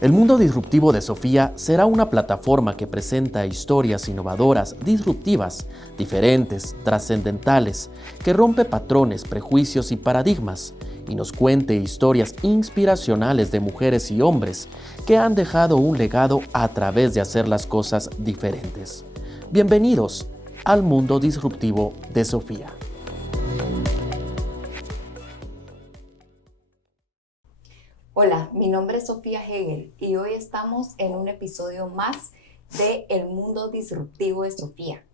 El mundo disruptivo de Sofía será una plataforma que presenta historias innovadoras, disruptivas, diferentes, trascendentales, que rompe patrones, prejuicios y paradigmas, y nos cuente historias inspiracionales de mujeres y hombres que han dejado un legado a través de hacer las cosas diferentes. Bienvenidos al mundo disruptivo de Sofía. Hola, mi nombre es Sofía Hegel y hoy estamos en un episodio más de El Mundo Disruptivo de Sofía.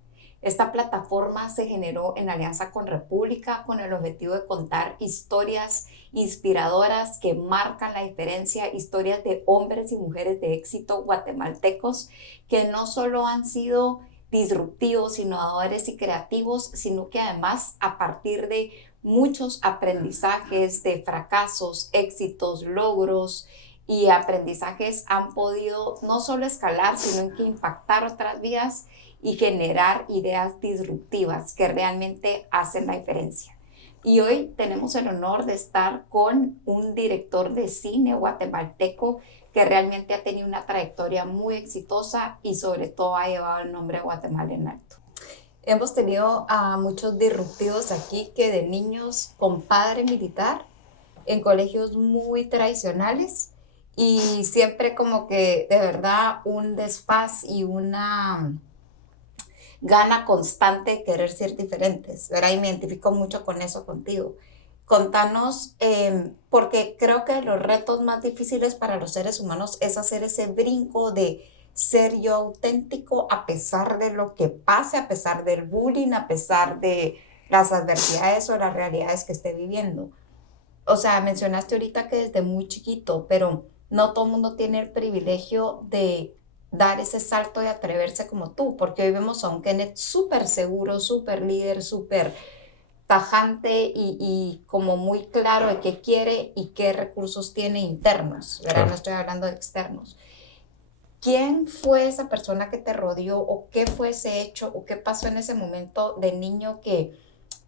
Esta plataforma se generó en alianza con República con el objetivo de contar historias inspiradoras que marcan la diferencia, historias de hombres y mujeres de éxito guatemaltecos que no solo han sido disruptivos, innovadores y creativos, sino que además a partir de muchos aprendizajes de fracasos, éxitos, logros y aprendizajes han podido no solo escalar, sino que impactar otras vidas y generar ideas disruptivas que realmente hacen la diferencia. Y hoy tenemos el honor de estar con un director de cine guatemalteco que realmente ha tenido una trayectoria muy exitosa y sobre todo ha llevado el nombre de Guatemala en alto. Hemos tenido a muchos disruptivos aquí que de niños con padre militar en colegios muy tradicionales y siempre como que de verdad un desfaz y una gana constante de querer ser diferentes, ¿verdad? Y me identifico mucho con eso contigo. Contanos, porque creo que los retos más difíciles para los seres humanos es hacer ese brinco de ser yo auténtico a pesar de lo que pase, a pesar del bullying, a pesar de las adversidades o las realidades que esté viviendo. O sea, mencionaste ahorita que desde muy chiquito, pero no todo el mundo tiene el privilegio de dar ese salto de atreverse como tú, porque hoy vemos a un Kenneth súper seguro, súper líder, súper tajante y como muy claro de qué quiere y qué recursos tiene internos, ¿verdad? Claro. No estoy hablando de externos. ¿Quién fue esa persona que te rodeó o qué fue ese hecho o qué pasó en ese momento de niño que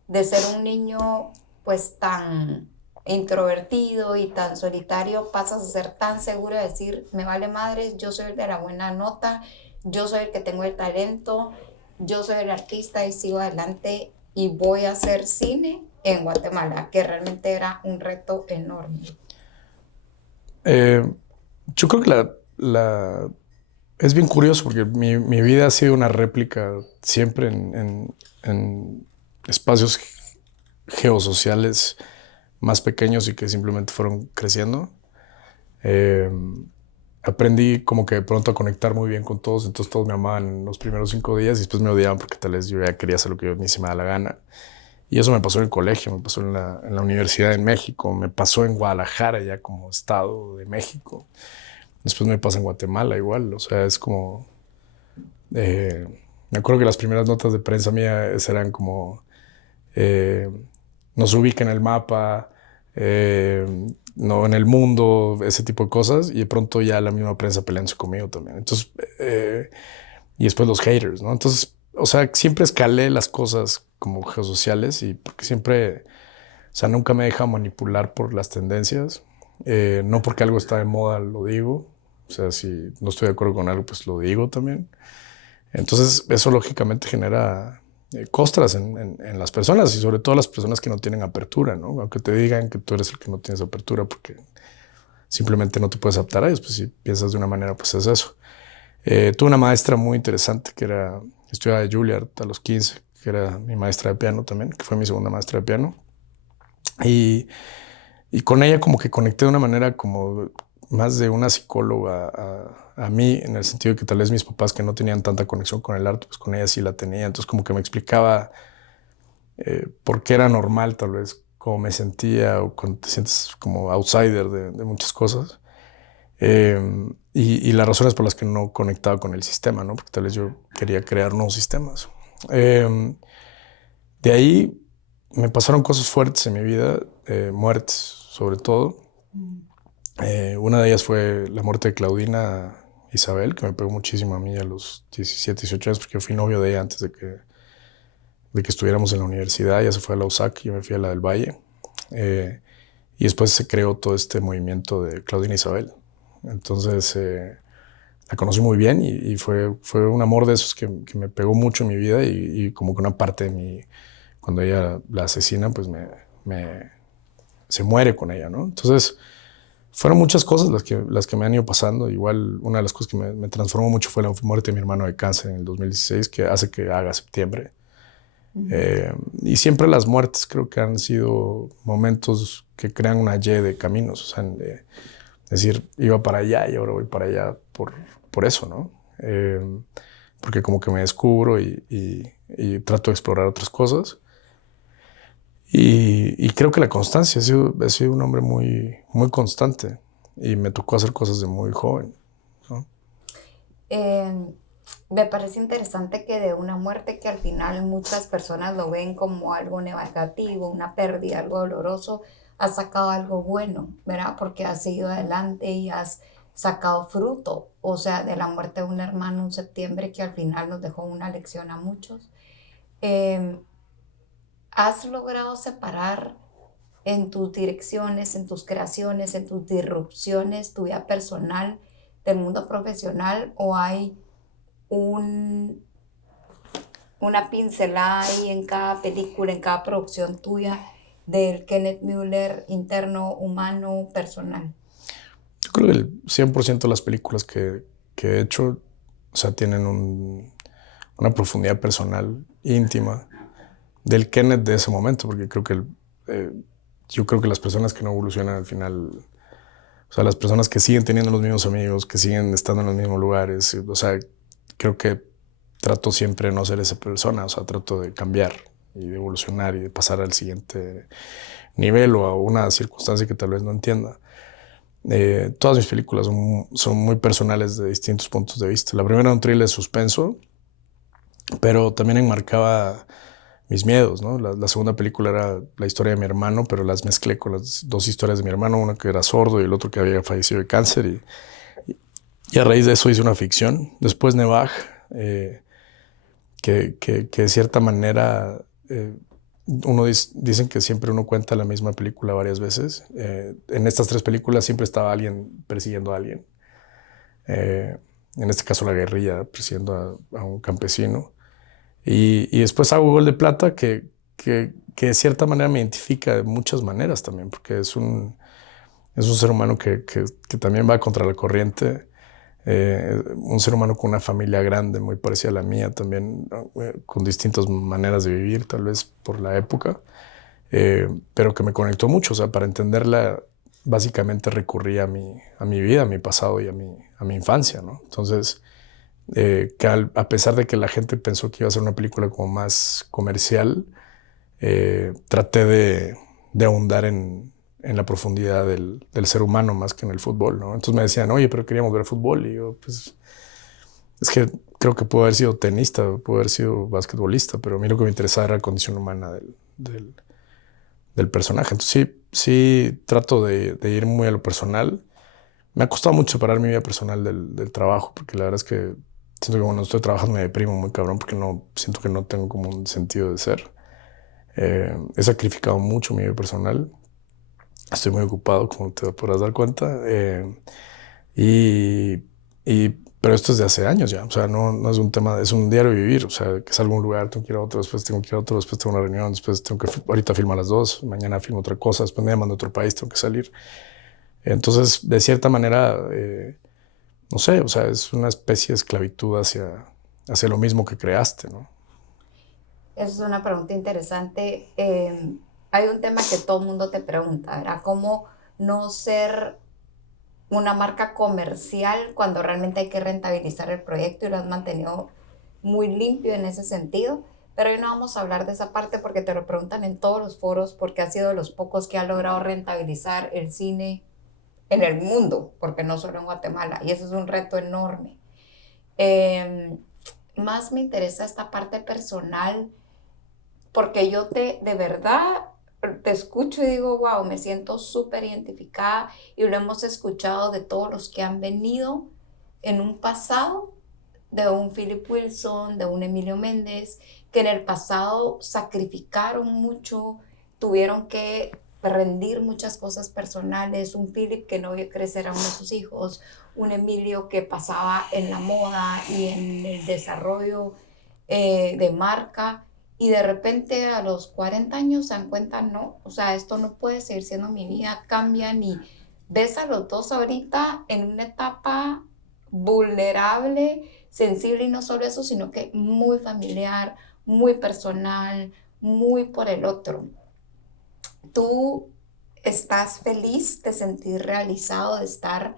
de ser un niño pues tan introvertido y tan solitario pasas a ser tan seguro de decir me vale madres, yo soy el de la buena nota, yo soy el que tengo el talento, yo soy el artista y sigo adelante y voy a hacer cine en Guatemala, que realmente era un reto enorme? Yo creo que es bien curioso porque mi vida ha sido una réplica siempre en espacios geosociales más pequeños y que simplemente fueron creciendo. Eh, Aprendí como que de pronto a conectar muy bien con todos, entonces todos me amaban los primeros 5 días y después me odiaban porque tal vez yo ya quería hacer lo que a mí se me da la gana. Y eso me pasó en el colegio, me pasó en la universidad en México, me pasó en Guadalajara ya como estado de México. Después me pasa en Guatemala igual, o sea, es como... me acuerdo que las primeras notas de prensa mías eran como... nos ubica en el mapa, no en el mundo, ese tipo de cosas. Y de pronto ya la misma prensa peleándose conmigo también. Entonces, y después los haters, ¿no? Entonces, o sea, siempre escalé las cosas como geosociales y porque siempre, o sea, nunca me he dejado manipular por las tendencias. No porque algo está de moda lo digo. O sea, si no estoy de acuerdo con algo, pues lo digo también. Entonces, eso lógicamente genera costras en las personas y sobre todo las personas que no tienen apertura, ¿no? Aunque te digan que tú eres el que no tienes apertura porque simplemente no te puedes adaptar a ellos, pues si piensas de una manera, pues es eso. Tuve una maestra muy interesante que estudiaba de Juilliard a los 15, que era mi maestra de piano también, que fue mi segunda maestra de piano. Y, y con ella como que conecté de una manera como más de una psicóloga a mí, en el sentido de que tal vez mis papás que no tenían tanta conexión con el arte, pues con ella sí la tenía. Entonces como que me explicaba por qué era normal tal vez cómo me sentía o cuando te sientes como outsider de muchas cosas. Y las razones por las que no conectaba con el sistema, ¿no? Porque tal vez yo quería crear nuevos sistemas. De ahí me pasaron cosas fuertes en mi vida, muertes sobre todo. Una de ellas fue la muerte de Claudina Isabel, que me pegó muchísimo a mí a los 17, 18 años, porque yo fui novio de ella antes de que estuviéramos en la universidad. Ella se fue a la USAC, yo me fui a la del Valle. Y después se creó todo este movimiento de Claudina Isabel. Entonces la conocí muy bien y fue un amor de esos que me pegó mucho en mi vida y como que una parte de mí, cuando ella la asesina, pues se muere con ella, ¿no? Entonces fueron muchas cosas las que me han ido pasando. Igual una de las cosas que me transformó mucho fue la muerte de mi hermano de cáncer en el 2016, que hace que haga septiembre. Y siempre las muertes creo que han sido momentos que crean una Y de caminos. O sea, es decir, iba para allá y ahora voy para allá por eso, ¿no? Porque como que me descubro y trato de explorar otras cosas. Y creo que la constancia, he sido un hombre muy, muy constante y me tocó hacer cosas de muy joven, ¿no? Me parece interesante que de una muerte que al final muchas personas lo ven como algo negativo, una pérdida, algo doloroso, has sacado algo bueno, ¿verdad? Porque has seguido adelante y has sacado fruto, o sea, de la muerte de un hermano en septiembre que al final nos dejó una lección a muchos. Eh, ¿Has logrado separar en tus direcciones, en tus creaciones, en tus disrupciones, tu vida personal del mundo profesional o hay un, una pincelada ahí en cada película, en cada producción tuya del Kenneth Muller interno, humano, personal? Yo creo que el 100% de las películas que he hecho, o sea, tienen una profundidad personal íntima del Kenneth de ese momento, porque creo que yo creo que las personas que no evolucionan al final, o sea, las personas que siguen teniendo los mismos amigos, que siguen estando en los mismos lugares, o sea, creo que trato siempre de no ser esa persona, o sea, trato de cambiar y de evolucionar y de pasar al siguiente nivel o a una circunstancia que tal vez no entienda. Todas mis películas son muy personales de distintos puntos de vista. La primera era un thriller de suspenso, pero también enmarcaba mis miedos, ¿no? La segunda película era la historia de mi hermano, pero las mezclé con las dos historias de mi hermano, uno que era sordo y el otro que había fallecido de cáncer. Y a raíz de eso hice una ficción. Después Nevaj, que de cierta manera dicen que siempre uno cuenta la misma película varias veces. En estas tres películas siempre estaba alguien persiguiendo a alguien. En este caso la guerrilla persiguiendo a un campesino. Y después hago Gol de Plata, que de cierta manera me identifica de muchas maneras también, porque es un ser humano que también va contra la corriente, un ser humano con una familia grande, muy parecida a la mía también, con distintas maneras de vivir, tal vez por la época, pero que me conectó mucho. O sea, para entenderla, básicamente recurrí a mi vida, a mi pasado y a mi infancia, ¿no? Entonces, que a pesar de que la gente pensó que iba a ser una película como más comercial, traté de ahondar en la profundidad del ser humano más que en el fútbol, ¿no? Entonces me decían, oye, pero queríamos ver fútbol. Y yo, pues, es que creo que puedo haber sido tenista, puedo haber sido basquetbolista, pero a mí lo que me interesaba era la condición humana del personaje. Entonces sí trato de ir muy a lo personal. Me ha costado mucho separar mi vida personal del trabajo, porque la verdad es que siento que cuando estoy trabajando me deprimo muy cabrón, porque siento que no tengo como un sentido de ser. He sacrificado mucho mi vida personal. Estoy muy ocupado, como te podrás dar cuenta. Pero esto es de hace años ya. O sea, no es un tema, es un diario vivir. O sea, que salgo a un lugar, tengo que ir a otro, después tengo que ir a otro, después tengo una reunión, después tengo que, ahorita filmo a las 2, mañana filmo otra cosa, después me llaman de otro país, tengo que salir. Entonces, de cierta manera, no sé, o sea, es una especie de esclavitud hacia lo mismo que creaste, ¿no? Esa es una pregunta interesante. Hay un tema que todo el mundo te pregunta, ¿verdad? ¿Cómo no ser una marca comercial cuando realmente hay que rentabilizar el proyecto y lo has mantenido muy limpio en ese sentido? Pero hoy no vamos a hablar de esa parte porque te lo preguntan en todos los foros porque has sido de los pocos que ha logrado rentabilizar el cine en el mundo, porque no solo en Guatemala, y eso es un reto enorme. Más me interesa esta parte personal porque yo de verdad te escucho y digo, wow, me siento súper identificada y lo hemos escuchado de todos los que han venido en un pasado, de un Philip Wilson, de un Emilio Méndez, que en el pasado sacrificaron mucho, tuvieron que rendir muchas cosas personales, un Philip que no vio crecer a uno de sus hijos, un Emilio que pasaba en la moda y en el desarrollo de marca, y de repente a los 40 años se dan cuenta, no, o sea, esto no puede seguir siendo mi vida, cambian, y ves a los dos ahorita en una etapa vulnerable, sensible, y no solo eso, sino que muy familiar, muy personal, muy por el otro. ¿Tú estás feliz de sentir realizado, de estar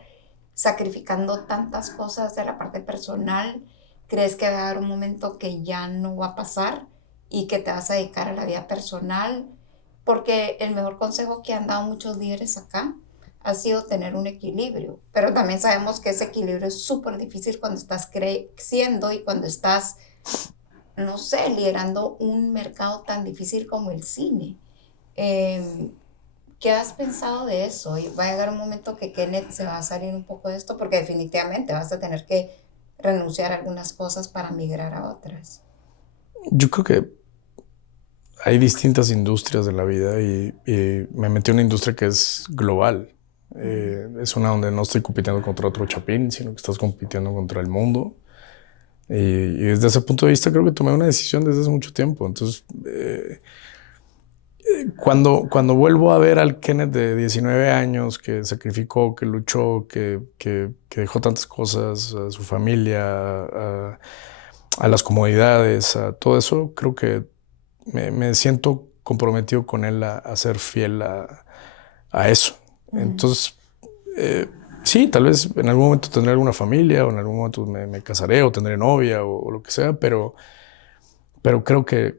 sacrificando tantas cosas de la parte personal? ¿Crees que va a haber un momento que ya no va a pasar y que te vas a dedicar a la vida personal? Porque el mejor consejo que han dado muchos líderes acá ha sido tener un equilibrio, pero también sabemos que ese equilibrio es súper difícil cuando estás creciendo y cuando estás, no sé, liderando un mercado tan difícil como el cine. Eh, ¿Qué has pensado de eso? Y va a llegar un momento que Kenneth se va a salir un poco de esto, porque definitivamente vas a tener que renunciar a algunas cosas para migrar a otras. Yo creo que hay distintas industrias de la vida y me metí en una industria que es global. Es una donde no estoy compitiendo contra otro chapín, sino que estás compitiendo contra el mundo. Y desde ese punto de vista creo que tomé una decisión desde hace mucho tiempo. Entonces, cuando vuelvo a ver al Kenneth de 19 años que sacrificó, que luchó, que dejó tantas cosas, a su familia, a las comodidades, a todo eso, creo que me siento comprometido con él a ser fiel a eso. Entonces, sí, tal vez en algún momento tendré alguna familia o en algún momento me casaré o tendré novia o lo que sea, pero creo que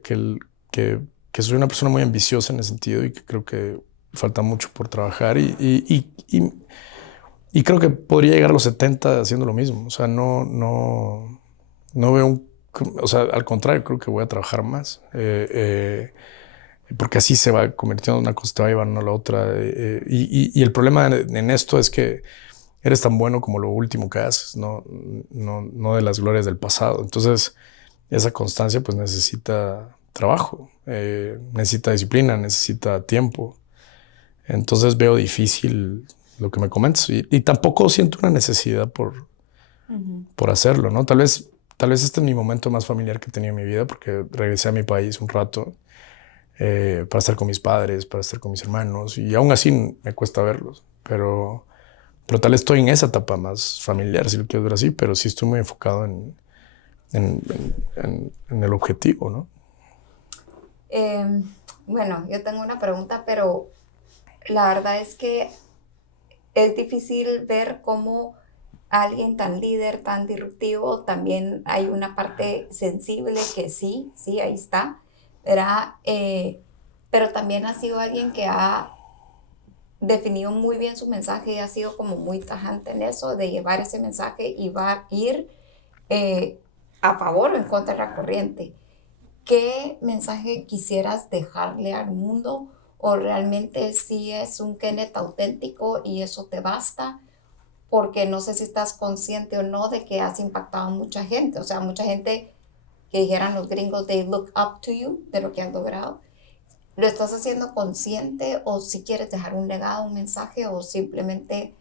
soy una persona muy ambiciosa en ese sentido y que creo que falta mucho por trabajar y creo que podría llegar a los 70 haciendo lo mismo. O sea, no veo o sea, al contrario, creo que voy a trabajar más. Porque así se va convirtiendo en una cosa, te va llevando a la otra. Y el problema en esto es que eres tan bueno como lo último que haces, no de las glorias del pasado. Entonces, esa constancia pues necesita trabajo, necesita disciplina, necesita tiempo. Entonces veo difícil lo que me comentas y tampoco siento una necesidad por hacerlo, ¿no? Tal vez este es mi momento más familiar que he tenido en mi vida porque regresé a mi país un rato para estar con mis padres, para estar con mis hermanos y aún así me cuesta verlos, pero tal vez estoy en esa etapa más familiar, si lo quiero ver así, pero sí estoy muy enfocado en el objetivo, ¿no? Bueno, yo tengo una pregunta, pero la verdad es que es difícil ver cómo alguien tan líder, tan disruptivo, también hay una parte sensible que sí, ahí está, ¿verdad? Pero también ha sido alguien que ha definido muy bien su mensaje y ha sido como muy tajante en eso, de llevar ese mensaje y va a ir a favor o en contra de la corriente. ¿Qué mensaje quisieras dejarle al mundo? ¿O realmente sí es un Kenneth auténtico y eso te basta? Porque no sé si estás consciente o no de que has impactado a mucha gente. O sea, mucha gente que dijeran los gringos, they look up to you, de lo que has logrado. ¿Lo estás haciendo consciente o si quieres dejar un legado, un mensaje, o simplemente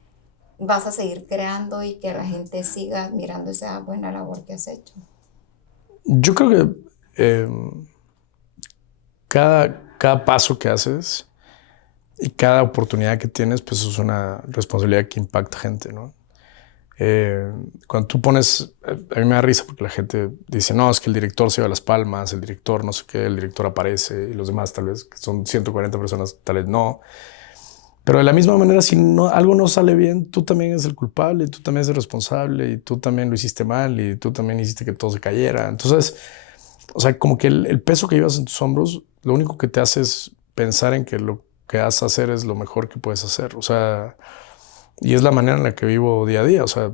vas a seguir creando y que la gente siga admirando esa buena labor que has hecho? Yo creo que cada paso que haces y cada oportunidad que tienes, pues es una responsabilidad que impacta gente, ¿no? Cuando tú pones, a mí me da risa porque la gente dice, no, es que el director se lleva las palmas, el director no sé qué, el director aparece y los demás tal vez, que son 140 personas, tal vez no. Pero de la misma manera, si algo no sale bien, tú también eres el culpable, tú también eres el responsable y tú también lo hiciste mal y tú también hiciste que todo se cayera. Entonces, o sea, como que el peso que llevas en tus hombros, lo único que te hace es pensar en que lo que vas a hacer es lo mejor que puedes hacer. O sea, y es la manera en la que vivo día a día. O sea,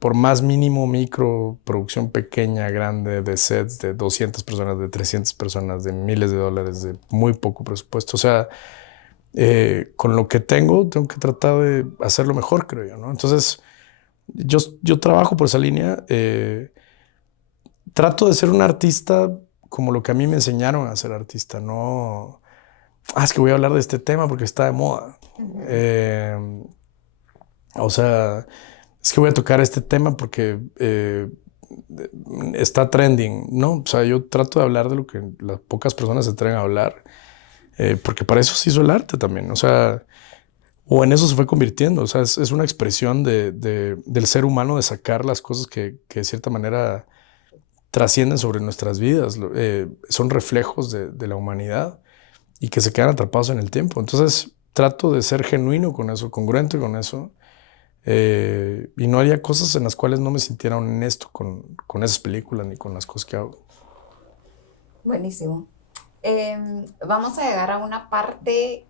por más mínimo, micro, producción pequeña, grande, de sets de 200 personas, de 300 personas, de miles de dólares, de muy poco presupuesto. O sea, con lo que tengo que tratar de hacerlo mejor, creo yo, ¿no? Entonces, yo trabajo por esa línea. Trato de ser un artista como lo que a mí me enseñaron a ser artista, no... es que voy a hablar de este tema porque está de moda. O sea, es que voy a tocar este tema porque está trending, ¿no? O sea, yo trato de hablar de lo que las pocas personas se atreven a hablar, porque para eso se hizo el arte también, o sea, o en eso se fue convirtiendo, o sea, es una expresión del ser humano de sacar las cosas que de cierta manera trascienden sobre nuestras vidas, son reflejos de la humanidad y que se quedan atrapados en el tiempo. Entonces trato de ser genuino con eso, congruente con eso, y no haría cosas en las cuales no me sintiera honesto con esas películas ni con las cosas que hago. Buenísimo. Vamos a llegar a una parte,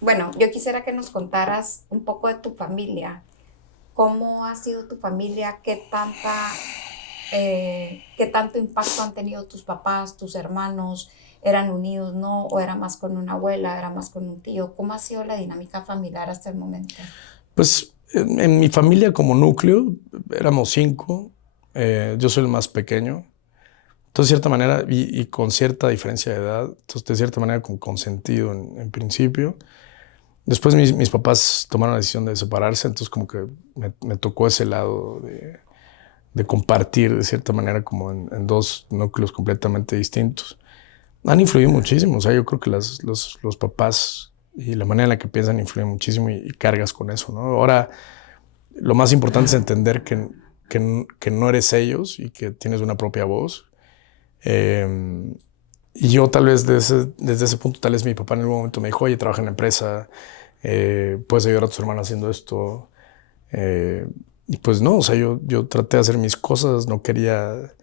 bueno, yo quisiera que nos contaras un poco de tu familia. ¿Cómo ha sido tu familia? ¿Qué tanto impacto han tenido tus papás, tus hermanos? ¿Eran unidos, no? ¿O era más con una abuela, era más con un tío? ¿Cómo ha sido la dinámica familiar hasta el momento? Pues en mi familia como núcleo éramos 5, yo soy el más pequeño. Entonces, de cierta manera, y con cierta diferencia de edad, entonces de cierta manera con consentido en principio. Después mis papás tomaron la decisión de separarse, entonces como que me tocó ese lado de compartir de cierta manera como en 2 núcleos completamente distintos. Han influido muchísimo, o sea, yo creo que los papás y la manera en la que piensan influyen muchísimo y cargas con eso, ¿no? Ahora, lo más importante es entender que no eres ellos y que tienes una propia voz. Y yo tal vez desde ese punto, tal vez mi papá en algún momento me dijo, oye, trabaja en la empresa, puedes ayudar a tus hermanos haciendo esto. Y pues no, o sea, yo traté de hacer mis cosas, no quería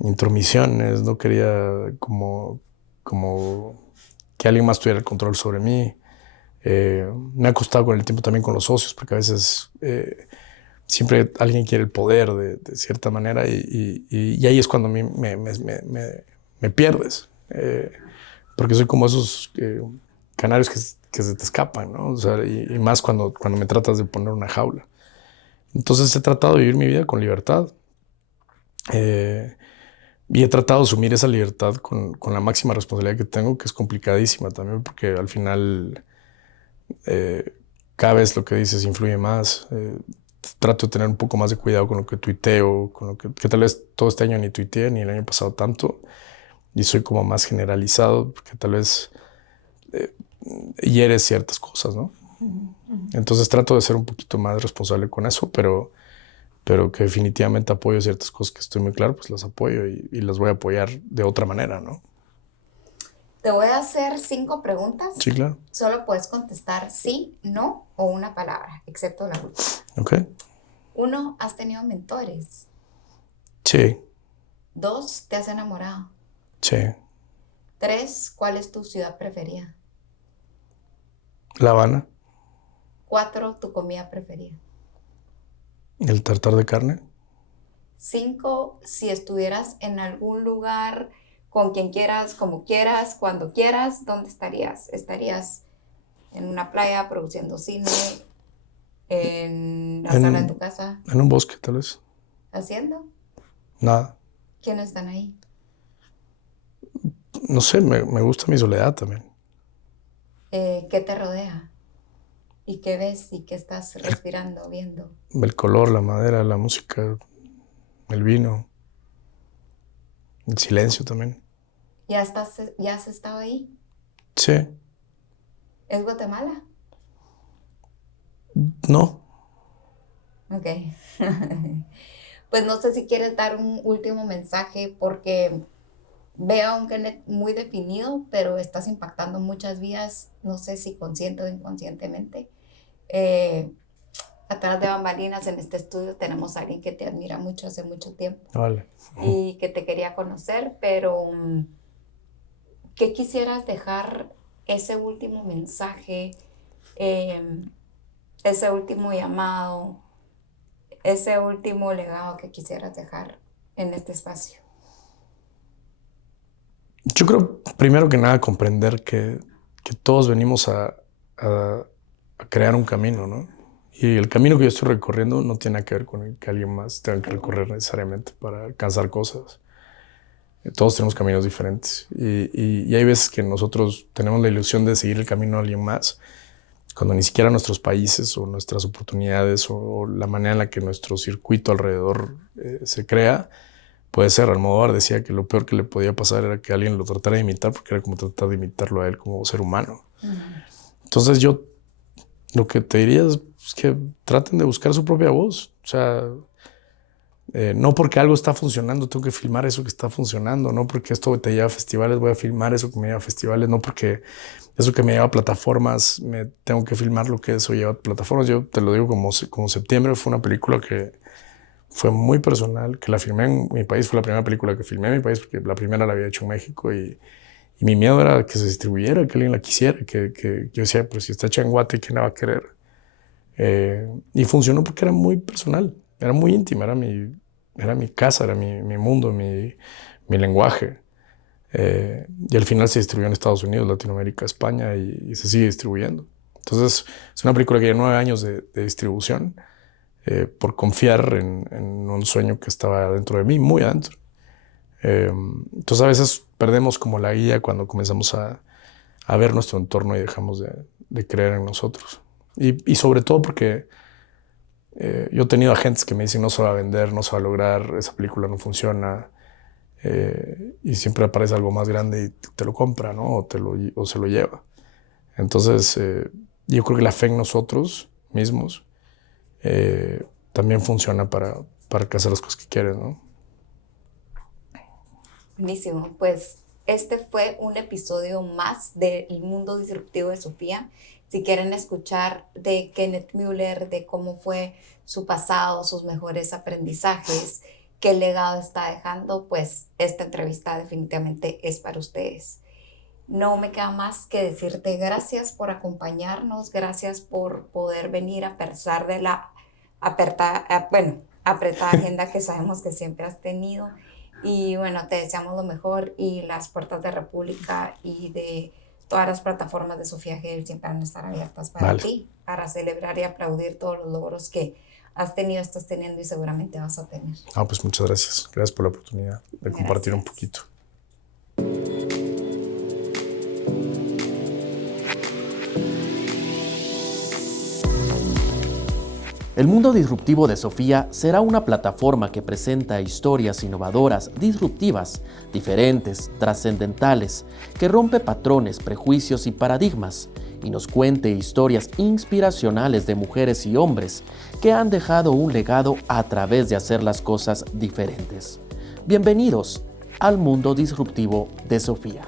intromisiones, no quería como que alguien más tuviera el control sobre mí. Me ha costado con el tiempo también con los socios, porque a veces siempre alguien quiere el poder de cierta manera y ahí es cuando a mí me pierdes. Porque soy como esos canarios que se te escapan, ¿no? O sea, y más cuando me tratas de poner una jaula. Entonces he tratado de vivir mi vida con libertad. Y he tratado de asumir esa libertad con la máxima responsabilidad que tengo, que es complicadísima también, porque al final cada vez lo que dices influye más. Trato de tener un poco más de cuidado con lo que tuiteo, con lo que tal vez todo este año ni tuiteé, ni el año pasado tanto, y soy como más generalizado, porque tal vez hieres ciertas cosas, ¿no? Entonces trato de ser un poquito más responsable con eso, pero que definitivamente apoyo ciertas cosas que estoy muy claro, pues las apoyo y las voy a apoyar de otra manera, ¿no? Te voy a hacer 5 preguntas. Sí, claro. Solo puedes contestar sí, no o una palabra, excepto la última. Ok. 1, ¿has tenido mentores? Sí. 2, ¿te has enamorado? Sí. 3, ¿cuál es tu ciudad preferida? La Habana. 4, ¿tu comida preferida? El tartar de carne. 5, si estuvieras en algún lugar con quien quieras, como quieras, cuando quieras, ¿dónde estarías? ¿Estarías en una playa produciendo cine, en la sala de tu casa, En un bosque, tal vez. haciendo? Nada. ¿Quiénes están ahí? No sé, me gusta mi soledad también. ¿Qué te rodea? ¿Y qué ves y qué estás respirando, viendo? El color, la madera, la música, el vino, el silencio también. ¿Ya has estado ahí? Sí. ¿Es Guatemala? No. Ok. Pues no sé si quieres dar un último mensaje porque veo un Kenneth muy definido, pero estás impactando muchas vidas, no sé si consciente o inconscientemente. Atrás de bambalinas en este estudio tenemos a alguien que te admira mucho hace mucho tiempo. Vale. Y que te quería conocer, pero ¿qué quisieras dejar ese último mensaje, ese último llamado, ese último legado que quisieras dejar en este espacio? Yo creo, primero que nada, comprender que todos venimos a crear un camino, ¿no? Y el camino que yo estoy recorriendo no tiene que ver con el que alguien más tenga que recorrer necesariamente para alcanzar cosas. Todos tenemos caminos diferentes y hay veces que nosotros tenemos la ilusión de seguir el camino de alguien más cuando ni siquiera nuestros países o nuestras oportunidades o la manera en la que nuestro circuito alrededor se crea, puede ser. Almodóvar decía que lo peor que le podía pasar era que alguien lo tratara de imitar, porque era como tratar de imitarlo a él como ser humano. Entonces yo lo que te diría es que traten de buscar su propia voz. O sea, no porque algo está funcionando tengo que filmar eso que está funcionando, no porque esto te lleva a festivales voy a filmar eso que me lleva a festivales, no porque eso que me lleva a plataformas me tengo que filmar lo que eso lleva a plataformas. Yo te lo digo como Septiembre fue una película que fue muy personal, que la filmé en mi país, fue la primera película que filmé en mi país, porque la primera la había hecho en México y mi miedo era que se distribuyera, que alguien la quisiera, que yo decía, pero si está hecha en Guate, ¿quién la va a querer? Y funcionó porque era muy personal, era muy íntima, era mi casa, era mi mundo, mi lenguaje. Y al final se distribuyó en Estados Unidos, Latinoamérica, España y se sigue distribuyendo. Entonces es una película que lleva 9 años de distribución por confiar en un sueño que estaba dentro de mí, muy adentro. Entonces a veces perdemos como la guía cuando comenzamos a ver nuestro entorno y dejamos de creer en nosotros. Y sobre todo porque yo he tenido agentes que me dicen no se va a vender, no se va a lograr, esa película no funciona, y siempre aparece algo más grande y te lo compra, ¿no? o se lo lleva. Entonces yo creo que la fe en nosotros mismos también funciona para hacer las cosas que quieres, ¿no? Buenísimo, pues este fue un episodio más del Mundo Disruptivo de Sofía. Si quieren escuchar de Kenneth Müller, de cómo fue su pasado, sus mejores aprendizajes, qué legado está dejando, pues esta entrevista definitivamente es para ustedes. No me queda más que decirte gracias por acompañarnos, gracias por poder venir a pesar de la apretada agenda que sabemos que siempre has tenido. Y bueno, te deseamos lo mejor y las puertas de República y de todas las plataformas de Sofía Hegel siempre van a estar abiertas para ti, para celebrar y aplaudir todos los logros que has tenido, estás teniendo y seguramente vas a tener. Pues muchas gracias. Gracias por la oportunidad de compartir un poquito. El Mundo Disruptivo de Sofía será una plataforma que presenta historias innovadoras, disruptivas, diferentes, trascendentales, que rompe patrones, prejuicios y paradigmas, y nos cuente historias inspiracionales de mujeres y hombres que han dejado un legado a través de hacer las cosas diferentes. Bienvenidos al Mundo Disruptivo de Sofía.